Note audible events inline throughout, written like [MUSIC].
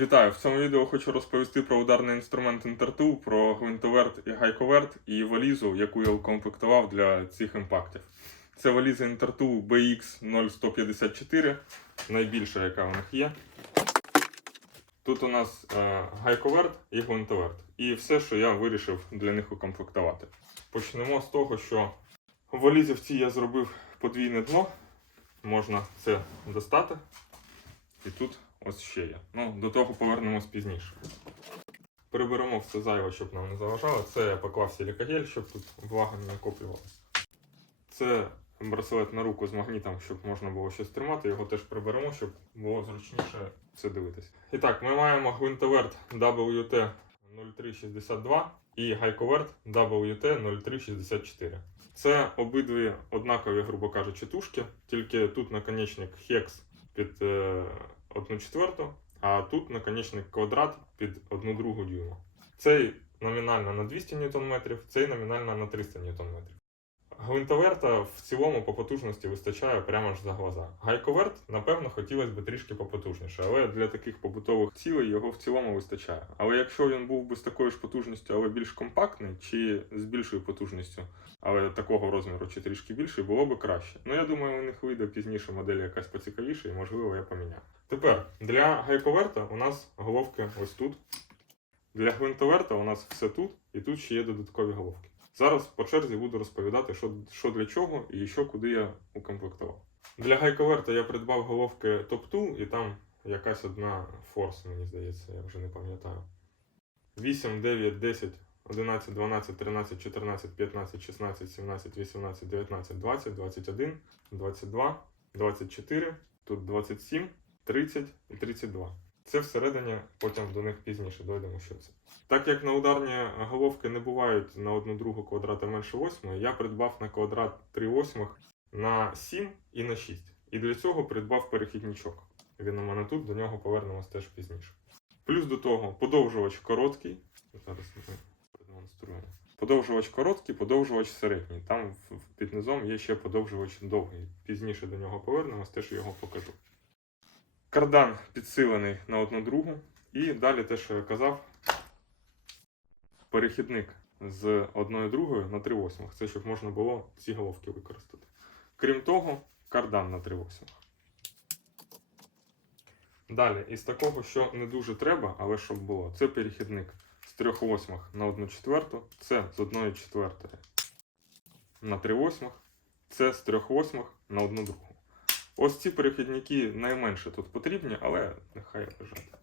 Вітаю! В цьому відео хочу розповісти про ударний інструмент Intertool, про гвинтоверт і гайковерт і валізу, яку я укомплектував для цих імпактів. Це валіза Intertool BX0154, найбільша, яка у них є. Тут у нас е, гайковерт і гвинтоверт. І все, що я вирішив для них укомплектувати. Почнемо з того, що в валізі в цій я зробив подвійне дно. Можна це достати. І тут ось ще є. Ну, до того повернемось пізніше. Приберемо все зайве, щоб нам не заважало. Це я поклав силікагель, щоб тут влага не накоплювалася. Це браслет на руку з магнітом, щоб можна було щось тримати. Його теж приберемо, щоб було зручніше все дивитись. І так, ми маємо гвинтоверт WT 0362 і гайковерт WT 0364. Це обидві однакові, грубо кажучи, тушки, тільки тут наконечник Hex під е, 1 четверту, а тут наконечник квадрат під 1 другу дюйма. Цей номінально на 200 Нм, цей номінально на 300 Нм. Гвинтоверта в цілому по потужності вистачає прямо ж за глаза. Гайковерт, напевно, хотілося б трішки попотужніше, але для таких побутових цілей його в цілому вистачає. Але якщо він був би з такою ж потужністю, але більш компактний, чи з більшою потужністю, але такого розміру чи трішки більший, було б краще. Ну я думаю, у них вийде пізніше модель якась поцікавіша, і можливо я поміняю. Тепер для гайковерта у нас головки ось тут. Для гвинтоверта у нас все тут, і тут ще є додаткові головки. Зараз по черзі буду розповідати, що, що для чого і що куди я укомплектував. Для гайковерта я придбав головки Top Tool, і там якась одна форс, мені здається, я вже не пам'ятаю. 8, 9, 10, 11, 12, 13, 14, 15, 16, 17, 18, 19, 20, 21, 22, 24, тут 27, 30 і 32. Це всередині, потім до них пізніше дойдемо, що це. Так як на ударні головки не бувають на одну другу квадрата менше 8, я придбав на квадрат 3 восьмих на 7 і на 6. І для цього придбав перехідничок. Він у мене тут, до нього повернемось теж пізніше. Плюс до того подовжувач короткий. Зараз ми продемонструємо. Подовжувач короткий, подовжувач середній. Там під низом є ще подовжувач довгий. Пізніше до нього повернемось, теж його покажу. Кардан підсилений на одну другу. І далі те, що я казав, перехідник з одною другою на 3 восьмих. Це щоб можна було ці головки використати. Крім того, кардан на 3 восьмих. Далі, із такого, що не дуже треба, але щоб було, це перехідник з 3 восьмих на 1 четверту, це з 1 четвертої на 3 восьмих, це з 3 восьмих на 1 другу. Ось ці перехідники найменше тут потрібні, але нехай лежать.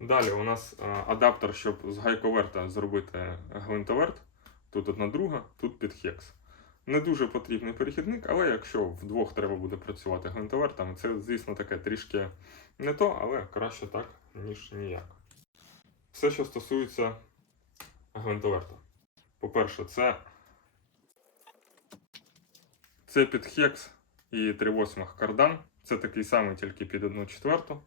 Далі у нас е, адаптер, щоб з гайковерта зробити гвинтоверт. Тут одна друга, тут під хекс. Не дуже потрібний перехідник, але якщо вдвох треба буде працювати гвинтовертами, це, звісно, таке трішки не то, але краще так, ніж ніяк. Все, що стосується гвинтоверта. По-перше, це, це під хекс і 3 восьмих кардан. Це такий самий, тільки під 1 четверту.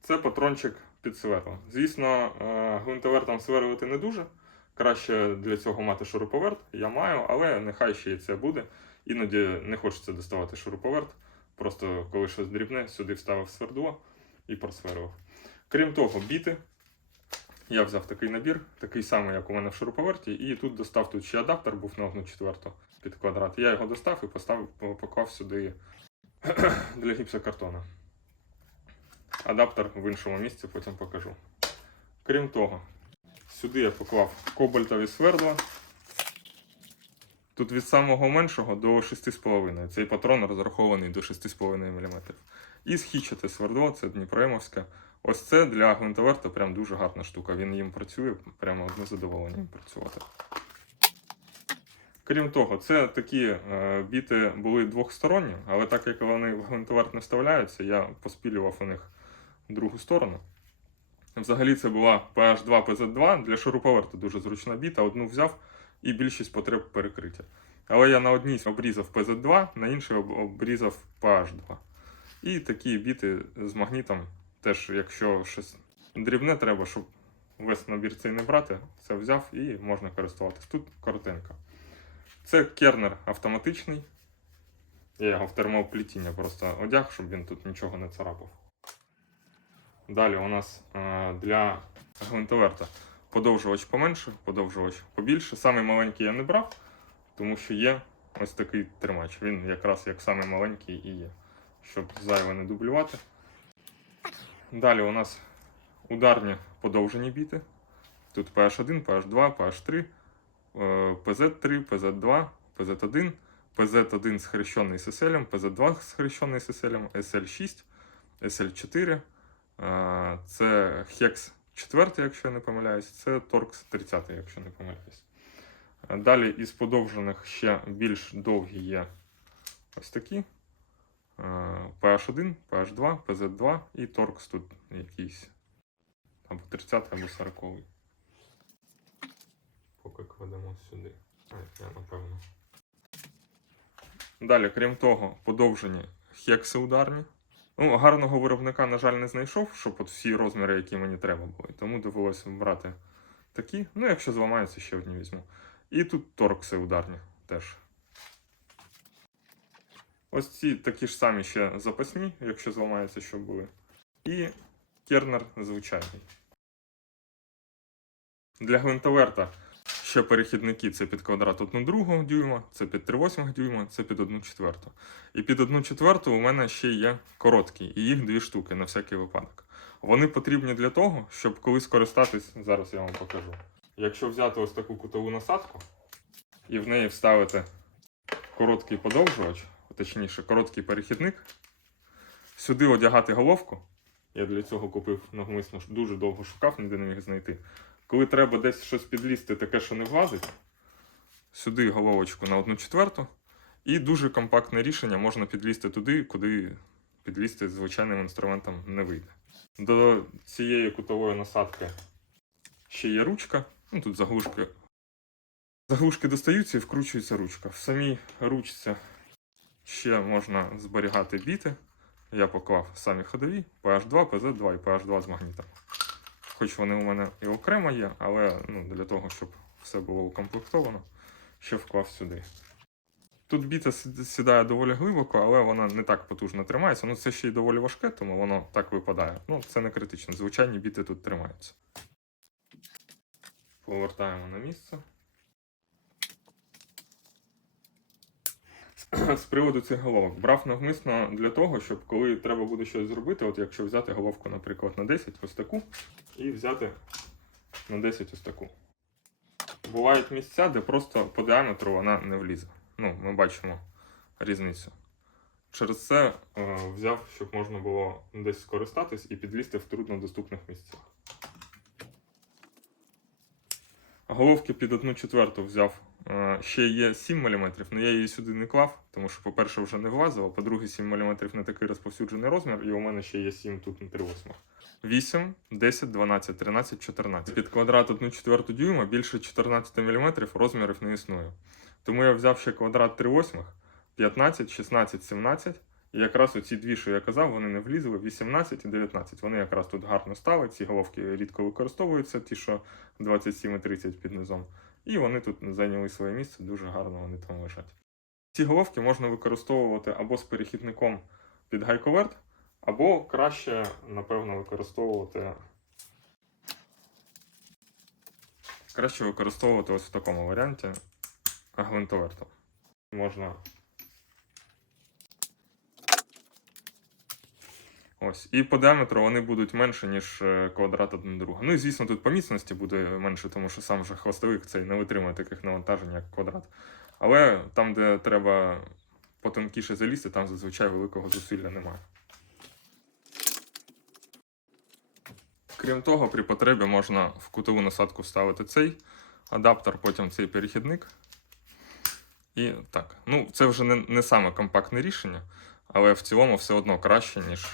Це патрончик під сверло. Звісно, е, гвинтовертом сверлити не дуже. Краще для цього мати шуруповерт. Я маю, але нехай ще і це буде. Іноді не хочеться доставати шуруповерт. Просто коли щось дрібне, сюди вставив свердло і просверлив. Крім того, біти. Я взяв такий набір, такий самий, як у мене в шуруповерті, і тут достав тут ще адаптер, був на 1 четверту під квадрат. Я його достав і поставив, поклав сюди [CLEARS THROAT] для гіпсокартона. Адаптер в іншому місці потім покажу. Крім того, сюди я поклав кобальтові свердла. Тут від самого меншого до 6,5. Цей патрон розрахований до 6,5 мм. І схічате свердло, це Дніпроємовське. Ось це для гвинтоверта прям дуже гарна штука. Він їм працює, прямо одне задоволення їм працювати. Крім того, це такі е, біти були двохсторонні, але так як вони в гвинтоверт не вставляються, я поспілював у них другу сторону. Взагалі це була PH2 PZ2 для шуруповерта дуже зручна біта. Одну взяв і більшість потреб перекриття. Але я на одній обрізав PZ2, на іншій обрізав PH2. І такі біти з магнітом, теж, якщо щось дрібне треба, щоб весь набір цей не брати, це взяв і можна користуватись. Тут коротенько. Це кернер автоматичний. Я його в термоплітіння просто одяг, щоб він тут нічого не царапав. Далі у нас е, для гвинтоверта подовжувач поменше, подовжувач побільше. Самий маленький я не брав, тому що є ось такий тримач. Він якраз як самий маленький і є, щоб зайве не дублювати. Далі у нас ударні подовжені біти. Тут PH1, PH2, PH3, е, PZ3, PZ2, PZ1, PZ1 схрещений з SL, PZ2 схрещений з SL, SL6, SL4. е, Це Hex 4, якщо я не помиляюсь, це Torx 30, якщо не помиляюсь. Е, Далі із подовжених ще більш довгі є ось такі. Е, PH1, PH2, PZ2 і Torx тут якийсь або 30 або 40. Поки кладемо сюди. А, я напевно. Далі, крім того, подовжені хекси ударні. Ну, гарного виробника, на жаль, не знайшов, щоб от всі розміри, які мені треба були. Тому довелося брати такі. Ну, якщо зламаються, ще одні візьму. І тут торкси ударні теж. Ось ці такі ж самі ще запасні, якщо зламаються, щоб були. І кернер звичайний. Для гвинтоверта ще перехідники це під квадрат 1 другого дюйма, це під 3,8 дюйма, це під 1 четверту. І під 1 четверту у мене ще є короткі, і їх дві штуки на всякий випадок. Вони потрібні для того, щоб коли скористатись, зараз я вам покажу. Якщо взяти ось таку кутову насадку і в неї вставити короткий подовжувач, точніше, короткий перехідник, сюди одягати головку. Я для цього купив навмисно, дуже довго шукав, ніде не міг знайти. Коли треба десь щось підлізти, таке, що не влазить, сюди головочку на 1 четверту. І дуже компактне рішення можна підлізти туди, куди підлізти звичайним інструментом не вийде. До цієї кутової насадки ще є ручка. Ну, тут заглушки. Заглушки достаються і вкручується ручка. В самій ручці ще можна зберігати біти. Я поклав самі ходові PH2, PZ2 і PH2 з магнітом. Хоч вони у мене і окремо є, але ну, для того, щоб все було укомплектовано, ще вклав сюди. Тут біта сідає доволі глибоко, але вона не так потужно тримається. Ну це ще й доволі важке, тому воно так випадає. Ну, це не критично. Звичайні біти тут тримаються. Повертаємо на місце. [CLEARS THROAT] З приводу цих головок. Брав навмисно для того, щоб коли треба буде щось зробити, от якщо взяти головку, наприклад, на 10, ось таку, і взяти на 10 ось таку. Бувають місця, де просто по діаметру вона не влізе. Ну, ми бачимо різницю. Через це е, взяв, щоб можна було десь скористатись і підлізти в труднодоступних місцях. Головки під 1 четверту взяв. Е, Ще є 7 мм, але я її сюди не клав, тому що, по-перше, вже не влазило, по-друге, 7 мм не такий розповсюджений розмір, і у мене ще є 7 тут на 3 восьмих. 8, 10, 12, 13, 14. Під квадрат 1 четверту дюйма більше 14 мм розмірів не існує. Тому я взяв ще квадрат 3 восьмих, 15, 16, 17. І якраз оці дві, що я казав, вони не влізли 18 і 19. Вони якраз тут гарно стали. Ці головки рідко використовуються, ті, що 27 і 30 під низом. І вони тут зайняли своє місце, дуже гарно вони там лежать. Ці головки можна використовувати або з перехідником під гайковерт, або краще, напевно, використовувати. Краще використовувати ось в такому варіанті гвинтовертом. Можна Ось. І по діаметру вони будуть менше, ніж е, квадрат один друга. Ну і звісно, тут по міцності буде менше, тому що сам же хвостовик цей не витримує таких навантажень, як квадрат. Але там, де треба потонкіше залізти, там зазвичай великого зусилля немає. Крім того, при потребі можна в кутову насадку вставити цей адаптер, потім цей перехідник. І так. Ну, це вже не, не саме компактне рішення, але в цілому все одно краще, ніж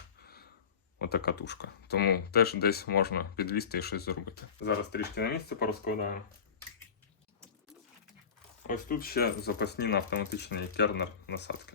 отака тушка. Тому теж десь можна підлізти і щось зробити. Зараз трішки на місце порозкладаємо. Ось тут ще запасні на автоматичний кернер насадки.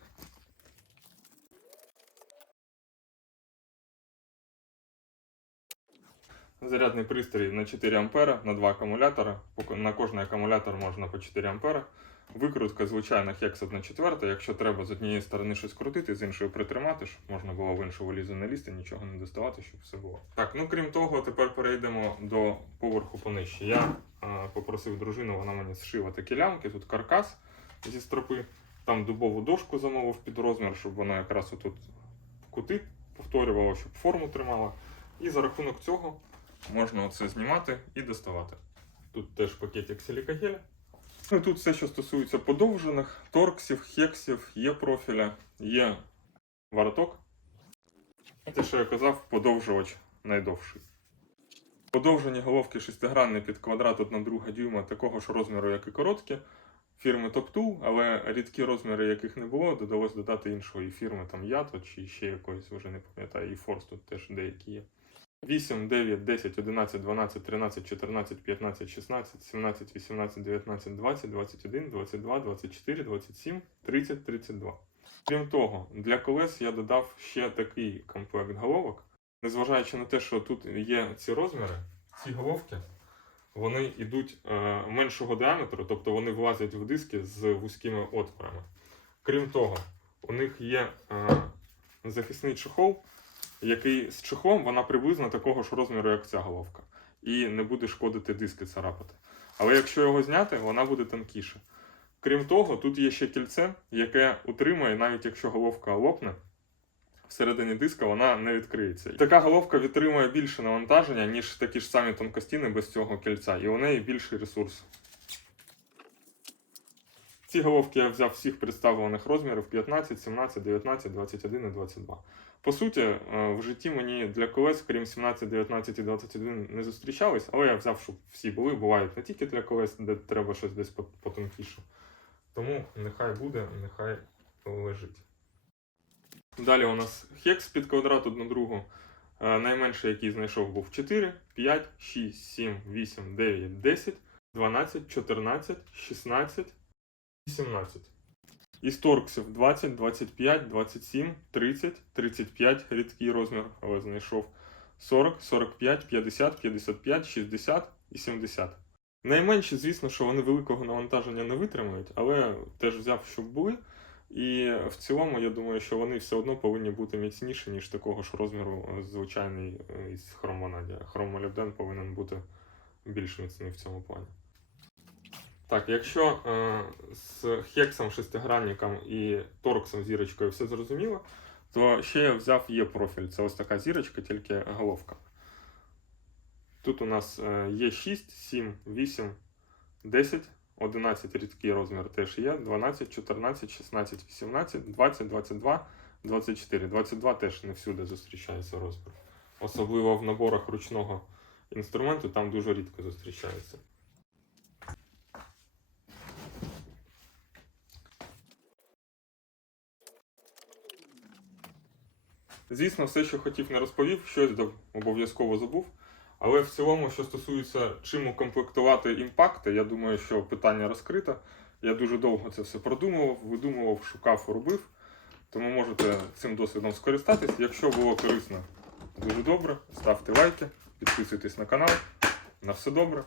Зарядний пристрій на 4 ампера на два акумулятора. На кожний акумулятор можна по 4 ампера. Викрутка звичайна хекс 1 четверта. Якщо треба з однієї сторони щось крутити, з іншої притримати, щоб можна було в іншу валізу не лізти, нічого не доставати, щоб все було. Так, ну крім того, тепер перейдемо до поверху понижче. Я а, попросив дружину, вона мені зшила такі лямки, тут каркас зі стропи, там дубову дошку замовив під розмір, щоб вона якраз отут кути повторювала, щоб форму тримала. І за рахунок цього можна оце знімати і доставати. Тут теж пакетик силікагеля. Ну і тут все, що стосується подовжених, торксів, хексів, є профіля, є вороток. Те, що я казав, подовжувач найдовший. Подовжені головки шестигранні під квадрат 1,2 дюйма такого ж розміру, як і короткі. Фірми TopTool, але рідкі розміри, яких не було, додалось додати іншої фірми, там Ято чи ще якоїсь, вже не пам'ятаю, і Force тут теж деякі є. 8, 9, 10, 11, 12, 13, 14, 15, 16, 17, 18, 19, 20, 21, 22, 24, 27, 30, 32. Крім того, для колес я додав ще такий комплект головок. Незважаючи на те, що тут є ці розміри, ці головки вони йдуть е, меншого діаметру, тобто вони влазять в диски з вузькими отворами. Крім того, у них є е, захисний чехол, який з чехлом вона приблизно такого ж розміру, як ця головка, і не буде шкодити диски царапати. Але якщо його зняти, вона буде тонкіша. Крім того, тут є ще кільце, яке утримує, навіть якщо головка лопне, всередині диска вона не відкриється. І така головка відтримує більше навантаження, ніж такі ж самі тонкостіни без цього кільця, і у неї більший ресурс. Ці головки я взяв всіх представлених розмірів 15, 17, 19, 21 і 22. По суті, е, в житті мені для колес, крім 17, 19 і 21, не зустрічались, але я взяв, щоб всі були. Бувають не тільки для колес, де треба щось десь потонкіше. Тому нехай буде, нехай лежить. Далі у нас хекс під квадрат одну другу. Е, Найменший, який знайшов, був 4, 5, 6, 7, 8, 9, 10, 12, 14, 16, 18. Із торксів 20, 25, 27, 30, 35 рідкий розмір, але знайшов 40, 45, 50, 55, 60 і 70. Найменші, звісно, що вони великого навантаження не витримають, але теж взяв, щоб були. І в цілому, я думаю, що вони все одно повинні бути міцніші, ніж такого ж розміру е, звичайний е, із хромонадія. Хромолюбден повинен бути більш міцний в цьому плані. Так, якщо е, з хексом, шестигранником і торксом зірочкою все зрозуміло, то ще я взяв є профіль. Це ось така зірочка, тільки головка. Тут у нас е, є 6, 7, 8, 10, 11 рідкий розмір теж є, 12, 14, 16, 18, 20, 22, 24. 22 теж не всюди зустрічається розмір. Особливо в наборах ручного інструменту там дуже рідко зустрічається. Звісно, все, що хотів, не розповів, щось обов'язково забув. Але в цілому, що стосується чим укомплектувати імпакти, я думаю, що питання розкрите. Я дуже довго це все продумував, видумував, шукав, робив. Тому можете цим досвідом скористатись. Якщо було корисно, дуже добре. Ставте лайки, підписуйтесь на канал. На все добре.